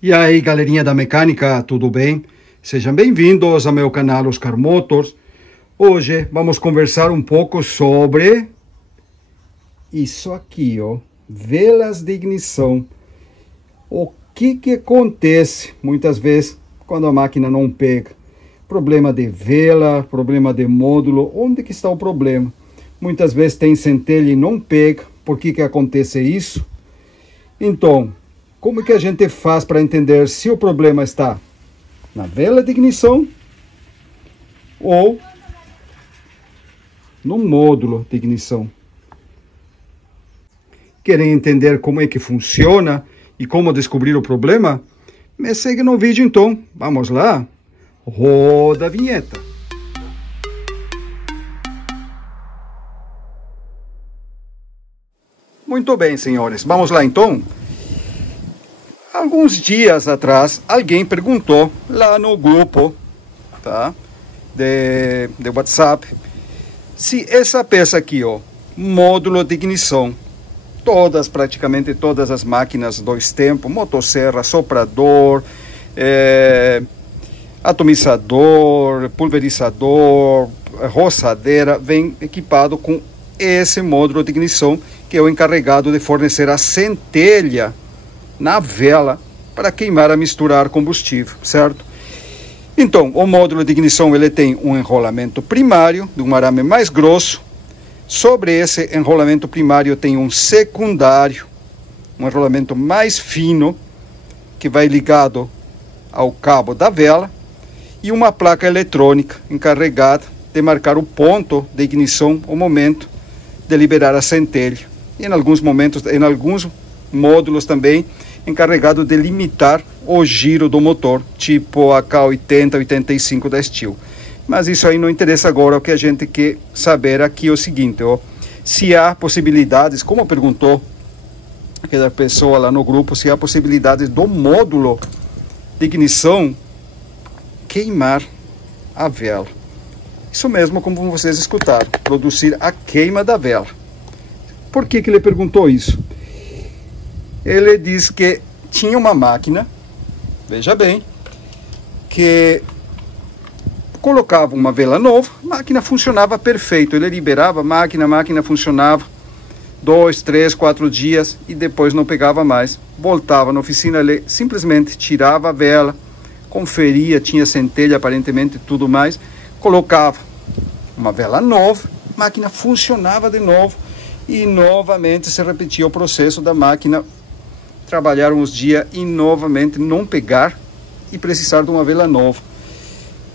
E aí, galerinha da mecânica, tudo bem? Sejam bem-vindos ao meu canal Oscar Motors. Hoje vamos conversar um pouco sobre isso aqui, ó, velas de ignição. O que acontece muitas vezes quando a máquina não pega? Problema de vela, problema de módulo, onde que está o problema? Muitas vezes tem centelha e não pega. Por que acontece isso? Então, como que a gente faz para entender se o problema está na vela de ignição ou no módulo de ignição? Querem entender como é que funciona e como descobrir o problema? Me segue no vídeo então. Vamos lá? Roda a vinheta. Muito bem, senhores. Vamos lá então? Alguns dias atrás, alguém perguntou lá no grupo, tá, de WhatsApp, se essa peça aqui, ó, módulo de ignição, praticamente todas as máquinas dois tempos, motosserra, soprador, atomizador, pulverizador, roçadeira, vem equipado com esse módulo de ignição, que é o encarregado de fornecer a centelha na vela para queimar a misturar combustível, certo? Então, o módulo de ignição ele tem um enrolamento primário de um arame mais grosso. Sobre esse enrolamento primário tem um secundário, um enrolamento mais fino, que vai ligado ao cabo da vela, e uma placa eletrônica encarregada de marcar o ponto de ignição, o momento de liberar a centelha. E em alguns momentos, em alguns módulos também, encarregado de limitar o giro do motor, tipo a K80, 85 da Steel. Mas isso aí não interessa agora. O que a gente quer saber aqui é o seguinte, ó, se há possibilidades, como perguntou aquela pessoa lá no grupo, se há possibilidades do módulo de ignição queimar a vela. Isso mesmo, como vocês escutaram, produzir a queima da vela. Por que ele perguntou isso? Ele diz que tinha uma máquina, veja bem, que colocava uma vela nova, a máquina funcionava perfeito, ele liberava a máquina funcionava 2, 3, 4 dias e depois não pegava mais. Voltava na oficina, ele simplesmente tirava a vela, conferia, tinha centelha aparentemente, tudo mais, colocava uma vela nova, a máquina funcionava de novo e novamente se repetia o processo da máquina trabalhar uns dias e novamente não pegar e precisar de uma vela nova.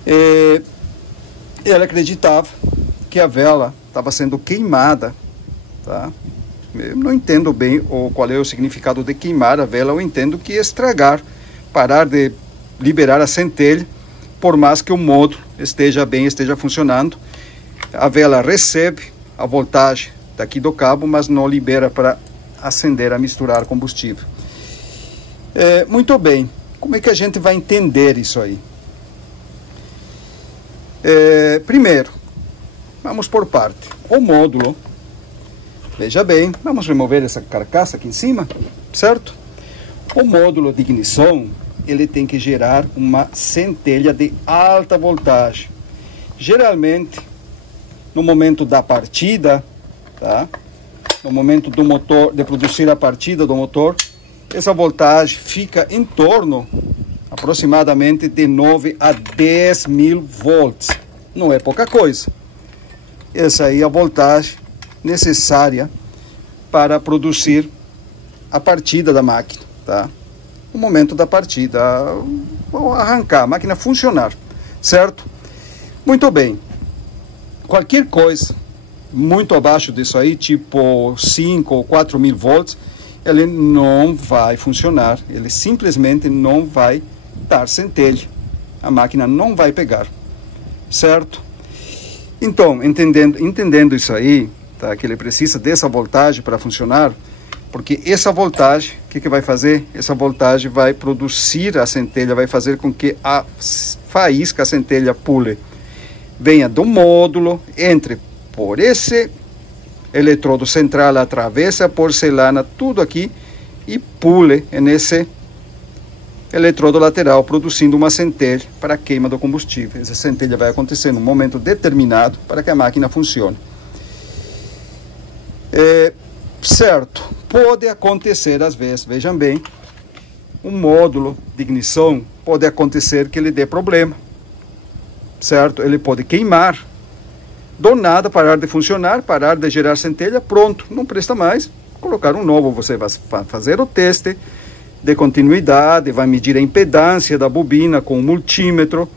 Ele acreditava que a vela estava sendo queimada, tá? Eu não entendo bem qual é o significado de queimar a vela. Eu entendo que estragar, parar de liberar a centelha, por mais que o módulo esteja bem, esteja funcionando, a vela recebe a voltagem daqui do cabo, mas não libera para acender, a misturar combustível. Muito bem, como é que a gente vai entender isso aí? Primeiro, vamos por parte. O módulo, veja bem, vamos remover essa carcaça aqui em cima, certo? O módulo de ignição, ele tem que gerar uma centelha de alta voltagem. Geralmente, no momento da partida, tá? No momento do motor, de produzir a partida do motor, essa voltagem fica em torno aproximadamente de 9 a 10 mil volts. Não é pouca coisa. Essa aí é a voltagem necessária para produzir a partida da máquina, tá? O momento da partida, arrancar, a máquina funcionar, certo? Muito bem. Qualquer coisa muito abaixo disso aí, tipo 5 ou 4 mil volts, ele não vai funcionar, ele simplesmente não vai dar centelha, a máquina não vai pegar, certo? Então, entendendo isso aí, tá, que ele precisa dessa voltagem para funcionar, porque essa voltagem, o que vai fazer? Essa voltagem vai produzir a centelha, vai fazer com que a faísca, a centelha pule, venha do módulo, entre por esse eletrodo central, atravessa a porcelana, tudo aqui, e pule nesse eletrodo lateral, produzindo uma centelha para a queima do combustível. Essa centelha vai acontecer num momento determinado para que a máquina funcione. Certo, pode acontecer às vezes, vejam bem, um módulo de ignição pode acontecer que ele dê problema, certo? Ele pode queimar, do nada parar de funcionar, parar de gerar centelha, pronto, não presta mais, colocar um novo. Você vai fazer o teste de continuidade, vai medir a impedância da bobina com um multímetro,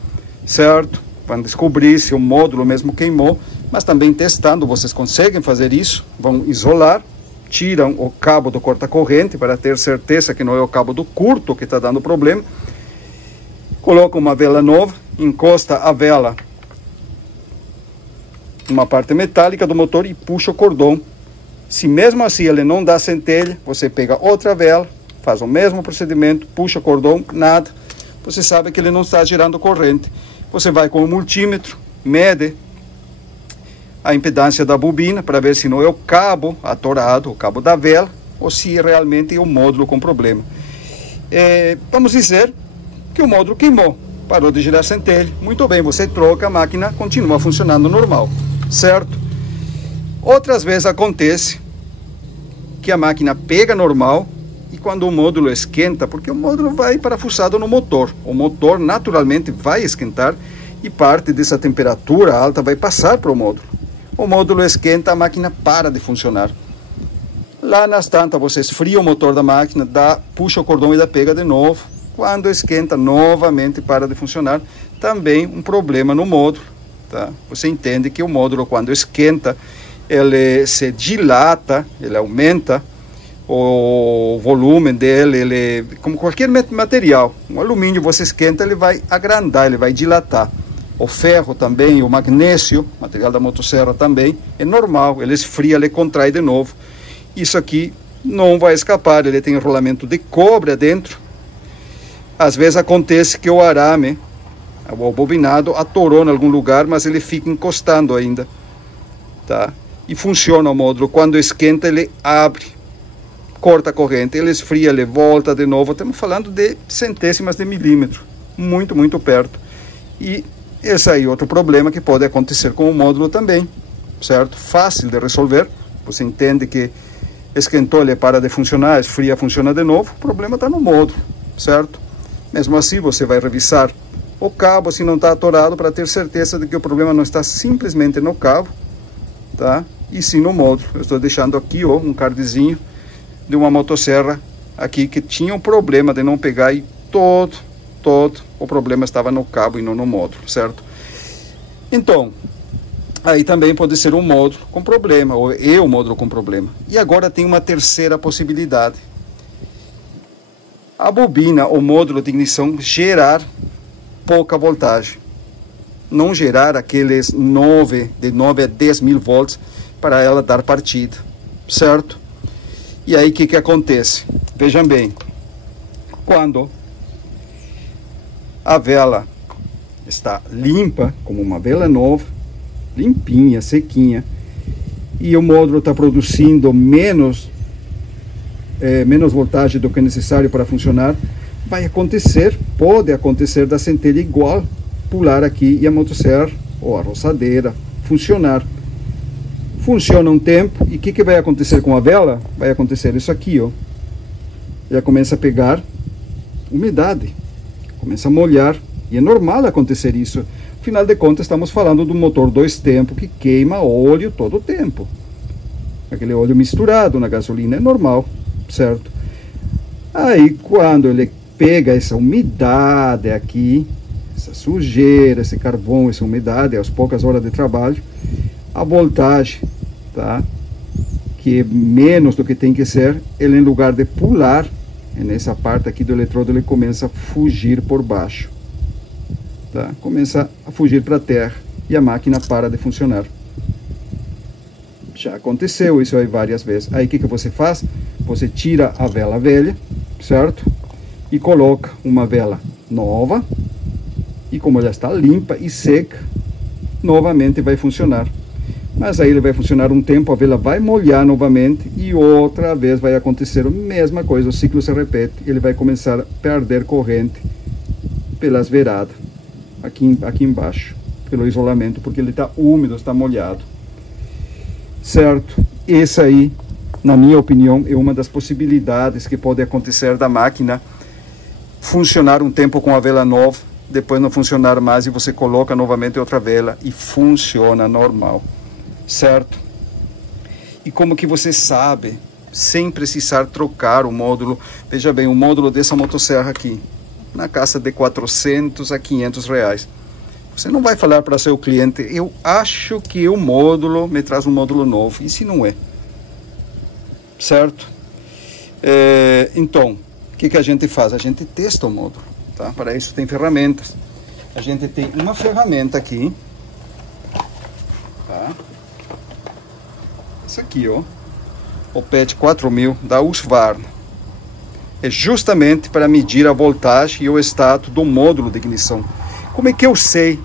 certo? Vai descobrir se o módulo mesmo queimou, mas também testando, vocês conseguem fazer isso, vão isolar, tiram o cabo do corta-corrente para ter certeza que não é o cabo do curto que está dando problema, coloca uma vela nova, encosta a vela uma parte metálica do motor e puxa o cordão. Se mesmo assim ele não dá centelha, você pega outra vela, faz o mesmo procedimento, puxa o cordão, nada, você sabe que ele não está gerando corrente. Você vai com o multímetro, mede a impedância da bobina para ver se não é o cabo atorado, o cabo da vela, ou se realmente é o módulo com problema. Vamos dizer que o módulo queimou, parou de gerar centelha. Muito bem, você troca, a máquina continua funcionando normal, certo? Outras vezes acontece que a máquina pega normal e quando o módulo esquenta, porque o módulo vai parafusado no motor, o motor naturalmente vai esquentar e parte dessa temperatura alta vai passar para o módulo esquenta, a máquina para de funcionar. Lá nas tantas você esfria o motor da máquina, puxa o cordão e pega de novo. Quando esquenta novamente para de funcionar, também um problema no módulo, tá? Você entende que o módulo, quando esquenta, ele se dilata, ele aumenta o volume dele, ele, como qualquer material. O alumínio você esquenta, ele vai agrandar, ele vai dilatar. O ferro também, o magnésio, material da motosserra também, é normal, ele esfria, ele contrai de novo. Isso aqui não vai escapar, ele tem enrolamento de cobre dentro. Às vezes acontece que o arame, o bobinado, atorou em algum lugar, mas ele fica encostando ainda, tá? E funciona o módulo. Quando esquenta, ele abre, corta a corrente, ele esfria, ele volta de novo. Estamos falando de centésimas de milímetro, muito, muito perto. E esse aí é outro problema que pode acontecer com o módulo também, certo? Fácil de resolver. Você entende que esquentou, ele para de funcionar, esfria, funciona de novo. O problema está no módulo, certo? Mesmo assim, você vai revisar o cabo, se não está atorado, para ter certeza de que o problema não está simplesmente no cabo, tá? E sim no módulo. Eu estou deixando aqui, ó, um cardzinho de uma motosserra aqui que tinha um problema de não pegar e todo o problema estava no cabo e não no módulo, certo? Então, aí também pode ser um módulo com problema, ou o módulo com problema. E agora tem uma terceira possibilidade. A bobina, o módulo de ignição, gerar pouca voltagem. Não gerar aqueles de 9 a 10 mil volts para ela dar partida, certo? E aí o que acontece? Vejam bem, quando a vela está limpa, como uma vela nova, limpinha, sequinha, e o módulo está produzindo menos voltagem do que é necessário para funcionar, pode acontecer da centelha igual pular aqui e a motosserra ou a roçadeira funcionar. Funciona um tempo e o que vai acontecer com a vela? Vai acontecer isso aqui, ó. Já começa a pegar umidade, começa a molhar, e é normal acontecer isso. Afinal de contas, estamos falando do motor 2 tempos que queima óleo todo o tempo. Aquele óleo misturado na gasolina é normal, certo? Aí, quando ele pega essa umidade aqui, essa sujeira, esse carvão, essa umidade, às poucas horas de trabalho, a voltagem, tá? Que é menos do que tem que ser, ele, em lugar de pular, nessa parte aqui do eletrodo, ele começa a fugir por baixo, tá? Começa a fugir para a terra e a máquina para de funcionar. Já aconteceu isso aí várias vezes. Aí o que você faz? Você tira a vela velha, certo? E coloca uma vela nova, e como ela está limpa e seca, novamente vai funcionar. Mas aí ele vai funcionar um tempo, a vela vai molhar novamente e outra vez vai acontecer a mesma coisa, o ciclo se repete, ele vai começar perder corrente pelas veradas, aqui embaixo, pelo isolamento, porque ele está úmido, está molhado, certo? Essa aí, na minha opinião, é uma das possibilidades que pode acontecer da máquina funcionar um tempo com a vela nova, depois não funcionar mais e você coloca novamente outra vela e funciona normal, certo? E como que você sabe, sem precisar trocar o módulo? Veja bem, o módulo dessa motosserra aqui, na casa de 400 a 500 reais. Você não vai falar para seu cliente, eu acho que o módulo me traz um módulo novo, e se não é? Certo? Então, o que a gente faz? A gente testa o módulo, tá? Para isso tem ferramentas. A gente tem uma ferramenta aqui, tá? Essa aqui, ó, o PET 4000 da Husqvarna. É justamente para medir a voltagem e o estado do módulo de ignição. Como é que eu sei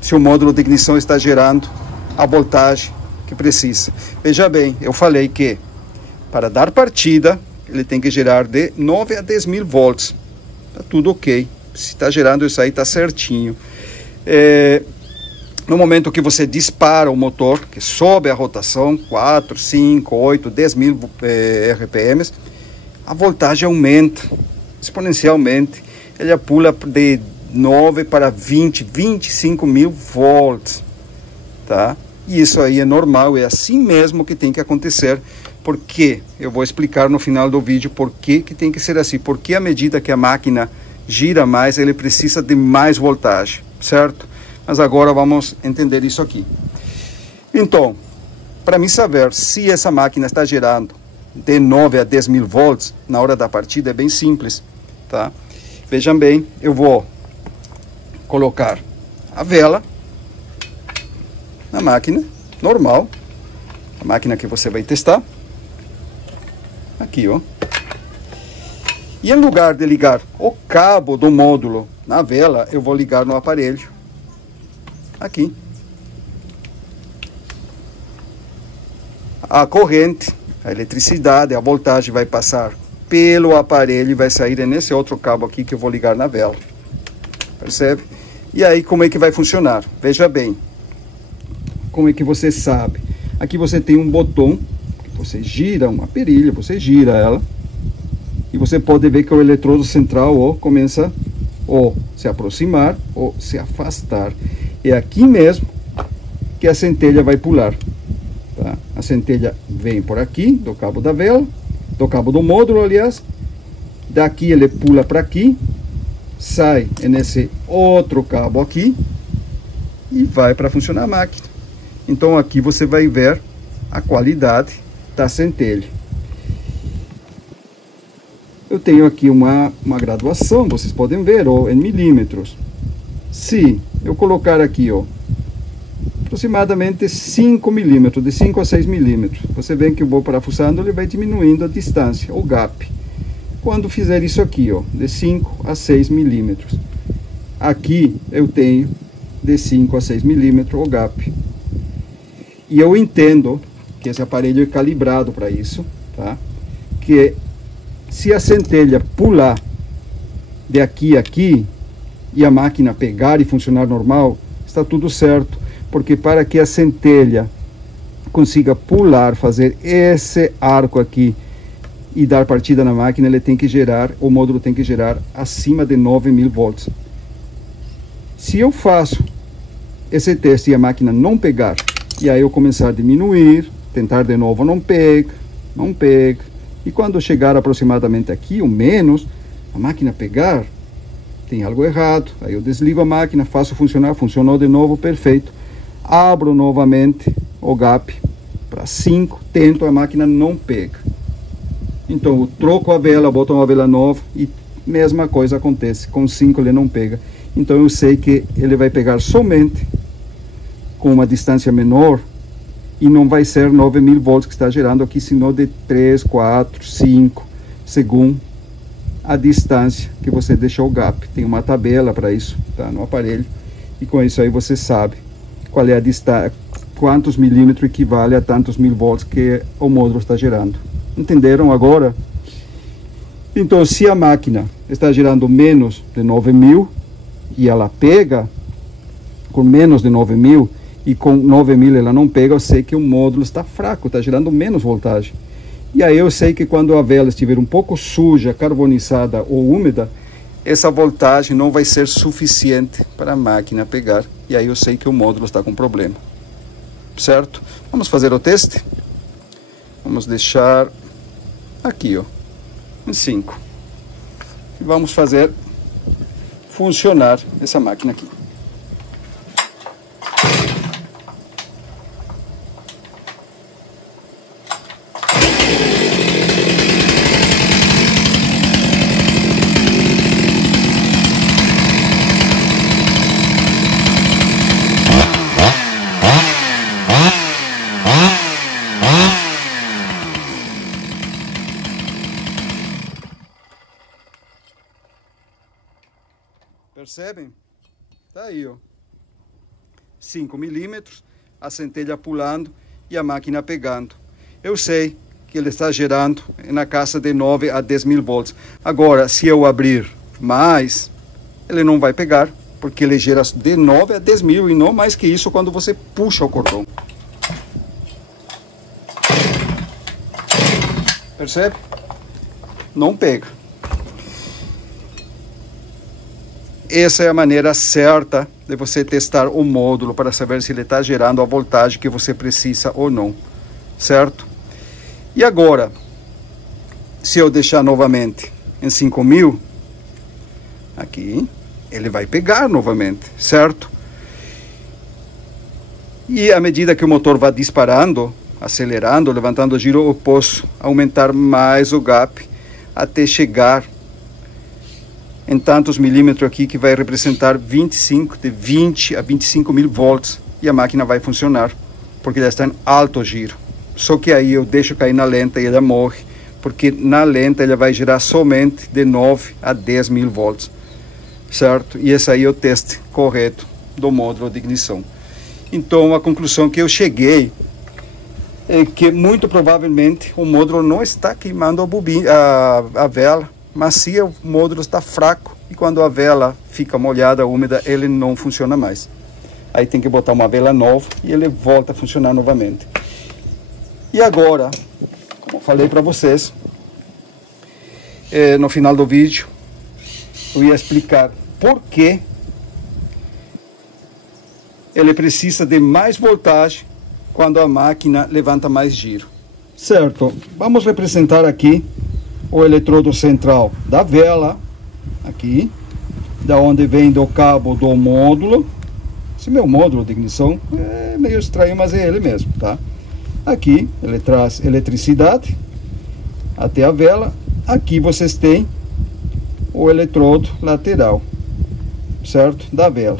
se o módulo de ignição está gerando a voltagem que precisa? Veja bem, eu falei que para dar partida, ele tem que gerar de 9 a 10 mil volts. Tá tudo ok. Se está gerando isso aí, está certinho. No momento que você dispara o motor, que sobe a rotação, 4, 5, 8, 10 mil RPMs, a voltagem aumenta exponencialmente. Ele pula de 9 para 20, 25 mil volts, tá? E isso aí é normal, é assim mesmo que tem que acontecer. Porque eu vou explicar no final do vídeo por que tem que ser assim. Porque à medida que a máquina gira mais, ele precisa de mais voltagem, certo? Mas agora vamos entender isso aqui. Então, para mim saber se essa máquina está gerando de 9 a 10 mil volts na hora da partida é bem simples, tá? Vejam bem, eu vou colocar a vela na máquina normal, a máquina que você vai testar. Aqui, ó. E em lugar de ligar o cabo do módulo na vela, eu vou ligar no aparelho. Aqui. A corrente, a eletricidade, a voltagem vai passar pelo aparelho e vai sair nesse outro cabo aqui que eu vou ligar na vela. Percebe? E aí, como é que vai funcionar? Veja bem. Como é que você sabe? Aqui você tem um botão. Você gira uma perilha, você gira ela e você pode ver que o eletrodo central começa a se aproximar ou se afastar. É aqui mesmo que a centelha vai pular, tá? A centelha vem por aqui, do cabo da vela, do cabo do módulo, aliás. Daqui ele pula para aqui, sai nesse outro cabo aqui e vai para funcionar a máquina. Então aqui você vai ver a qualidade da centelha. Eu tenho aqui uma graduação, vocês podem ver, em milímetros. Se eu colocar aqui, aproximadamente 5 milímetros, de 5 a 6 milímetros, você vê que eu vou parafusando, ele vai diminuindo a distância, o gap. Quando fizer isso aqui, de 5 a 6 milímetros, aqui eu tenho de 5 a 6 milímetros o gap. E eu entendo que esse aparelho é calibrado para isso, tá? Que se a centelha pular de aqui a aqui e a máquina pegar e funcionar normal, está tudo certo, porque para que a centelha consiga pular, fazer esse arco aqui e dar partida na máquina, ele tem que gerar, o módulo tem que gerar acima de 9 mil volts. Se eu faço esse teste e a máquina não pegar, e aí eu começar a diminuir, tentar de novo, não pega, e quando chegar aproximadamente aqui, ou menos, a máquina pegar, tem algo errado. Aí eu desligo a máquina, faço funcionar, funcionou de novo, perfeito. Abro novamente o gap para 5, tento, a máquina não pega. Então eu troco a vela, boto uma vela nova e mesma coisa acontece, com 5 ele não pega. Então eu sei que ele vai pegar somente com uma distância menor, e não vai ser 9 mil volts que está gerando aqui, senão de 3, 4, 5, segundo a distância que você deixou o gap. Tem uma tabela para isso, tá, no aparelho, e com isso aí você sabe qual é a distância, quantos milímetros equivale a tantos mil volts que o módulo está gerando. Entenderam agora? Então, se a máquina está gerando menos de 9.000 e ela pega com menos de 9.000 e com 9.000 ela não pega, eu sei que o módulo está fraco, está gerando menos voltagem. E aí eu sei que quando a vela estiver um pouco suja, carbonizada ou úmida, essa voltagem não vai ser suficiente para a máquina pegar. E aí eu sei que o módulo está com problema. Certo? Vamos fazer o teste? Vamos deixar aqui, ó, em 5. E vamos fazer funcionar essa máquina aqui. Percebem? Tá aí, ó. 5 milímetros, a centelha pulando e a máquina pegando. Eu sei que ele está gerando na casa de 9 a 10.000 volts. Agora, se eu abrir mais, ele não vai pegar, porque ele gera de 9 a 10.000 e não mais que isso quando você puxa o cordão. Percebe? Não pega. Essa é a maneira certa de você testar o módulo para saber se ele está gerando a voltagem que você precisa ou não, certo? E agora, se eu deixar novamente em 5.000, aqui, ele vai pegar novamente, certo? E à medida que o motor vai disparando, acelerando, levantando o giro, eu posso aumentar mais o gap até chegar em tantos milímetros aqui, que vai representar de 20 a 25.000 volts, e a máquina vai funcionar, porque ela está em alto giro. Só que aí eu deixo cair na lenta e ela morre, porque na lenta ela vai gerar somente de 9 a 10.000 volts, certo? E esse aí é o teste correto do módulo de ignição. Então a conclusão que eu cheguei é que muito provavelmente o módulo não está queimando a vela, mas se o módulo está fraco e quando a vela fica molhada, úmida, ele não funciona mais. Aí tem que botar uma vela nova e ele volta a funcionar novamente. E agora, como falei para vocês, no final do vídeo, eu ia explicar por que ele precisa de mais voltagem quando a máquina levanta mais giro. Certo, vamos representar aqui o eletrodo central da vela, aqui, da onde vem do cabo do módulo. Esse meu módulo de ignição é meio estranho, mas é ele mesmo, tá? Aqui ele traz eletricidade até a vela. Aqui vocês têm o eletrodo lateral, certo? Da vela.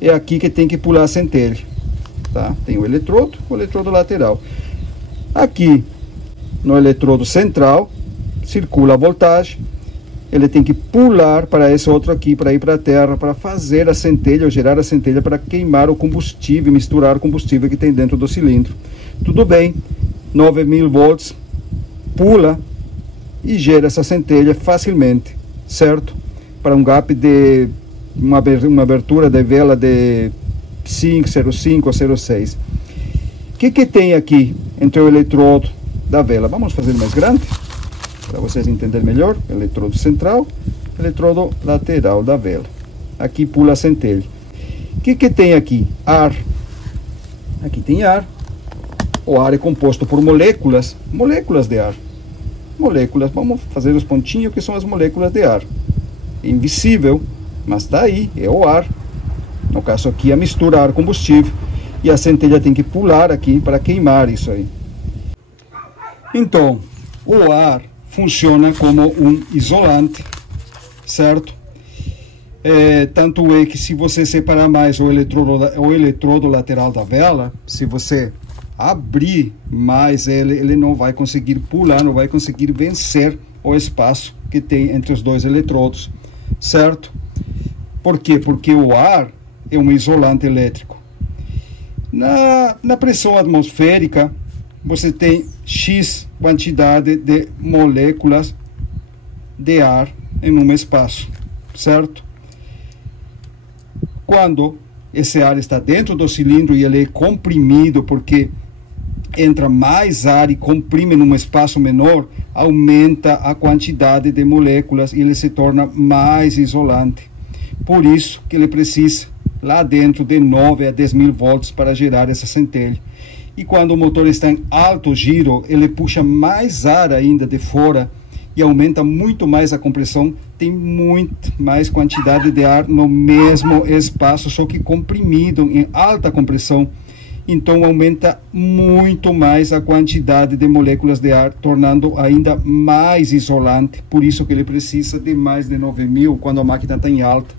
É aqui que tem que pular a centelha, tá? Tem o eletrodo lateral. Aqui no eletrodo central circula a voltagem, ele tem que pular para esse outro aqui, para ir para a terra, para fazer a centelha, ou gerar a centelha, para queimar o combustível, misturar o combustível que tem dentro do cilindro. Tudo bem, 9.000 volts, pula e gera essa centelha facilmente, certo? Para um gap de uma abertura de vela de 5,05 a 0,6. O que tem aqui entre o eletrodo da vela? Vamos fazer mais grande, para vocês entenderem melhor. Eletrodo central, eletrodo lateral da vela. Aqui pula a centelha. O que tem aqui? Ar. Aqui tem ar. O ar é composto por moléculas de ar. Moléculas, vamos fazer os pontinhos que são as moléculas de ar. É invisível, mas está aí, é o ar. No caso aqui, a mistura ar-combustível. E a centelha tem que pular aqui para queimar isso aí. Então, o ar funciona como um isolante, certo? Tanto é que se você separar mais o eletrodo lateral da vela, se você abrir mais ele não vai conseguir pular, não vai conseguir vencer o espaço que tem entre os dois eletrodos, certo? Por quê? Porque o ar é um isolante elétrico. Na pressão atmosférica, você tem X quantidade de moléculas de ar em um espaço, certo? Quando esse ar está dentro do cilindro e ele é comprimido, porque entra mais ar e comprime num espaço menor, aumenta a quantidade de moléculas e ele se torna mais isolante. Por isso que ele precisa lá dentro de 9 a 10 mil volts para gerar essa centelha. E quando o motor está em alto giro, ele puxa mais ar ainda de fora e aumenta muito mais a compressão, tem muito mais quantidade de ar no mesmo espaço, só que comprimido em alta compressão. Então aumenta muito mais a quantidade de moléculas de ar, tornando ainda mais isolante. Por isso que ele precisa de mais de 9.000 quando a máquina está em alta,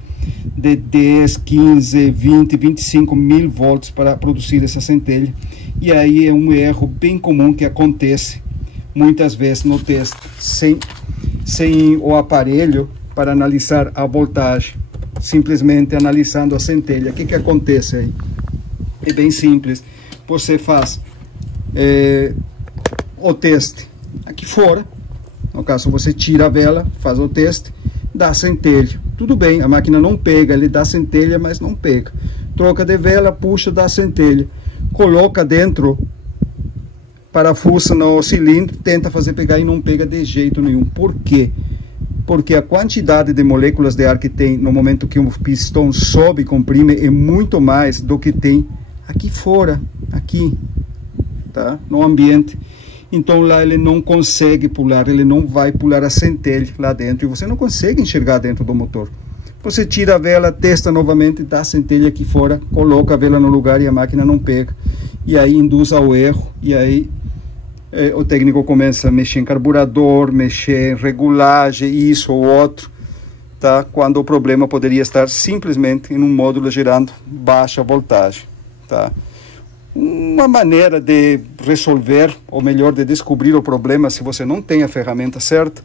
de 10, 15, 20, 25 mil volts para produzir essa centelha. E aí é um erro bem comum que acontece muitas vezes no teste, sem o aparelho para analisar a voltagem, simplesmente analisando a centelha. O que acontece aí? É bem simples. Você faz o teste aqui fora. No caso, você tira a vela, faz o teste, dá centelha. Tudo bem, a máquina não pega, ele dá centelha, mas não pega. Troca de vela, puxa, dá centelha. Coloca dentro, parafusa no cilindro, tenta fazer pegar e não pega de jeito nenhum. Por quê? Porque a quantidade de moléculas de ar que tem no momento que o pistão sobe e comprime é muito mais do que tem aqui fora, aqui, tá? No ambiente. Então lá ele não consegue pular, ele não vai pular a centelha lá dentro e você não consegue enxergar dentro do motor. Você tira a vela, testa novamente, dá a centelha aqui fora, coloca a vela no lugar e a máquina não pega. E aí induz ao erro, e aí o técnico começa a mexer em carburador, mexer em regulagem, isso ou outro, tá? Quando o problema poderia estar simplesmente em um módulo gerando baixa voltagem, tá? Uma maneira de resolver, ou melhor, de descobrir o problema, se você não tem a ferramenta certa,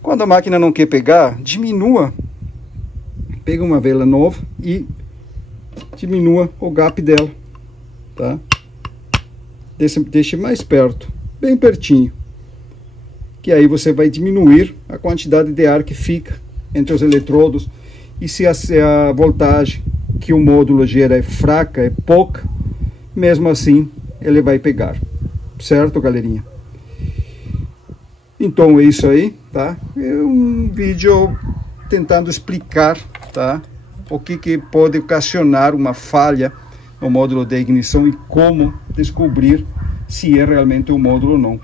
quando a máquina não quer pegar, diminua. Pega uma vela nova e diminua o gap dela, tá? Deixe mais perto, bem pertinho, que aí você vai diminuir a quantidade de ar que fica entre os eletrodos. E se a voltagem que o módulo gera é fraca, é pouca, mesmo assim ele vai pegar, certo, galerinha? Então é isso aí, tá? É um vídeo tentando explicar, tá, o que pode ocasionar uma falha no módulo de ignição e como descobrir se é realmente um módulo ou não.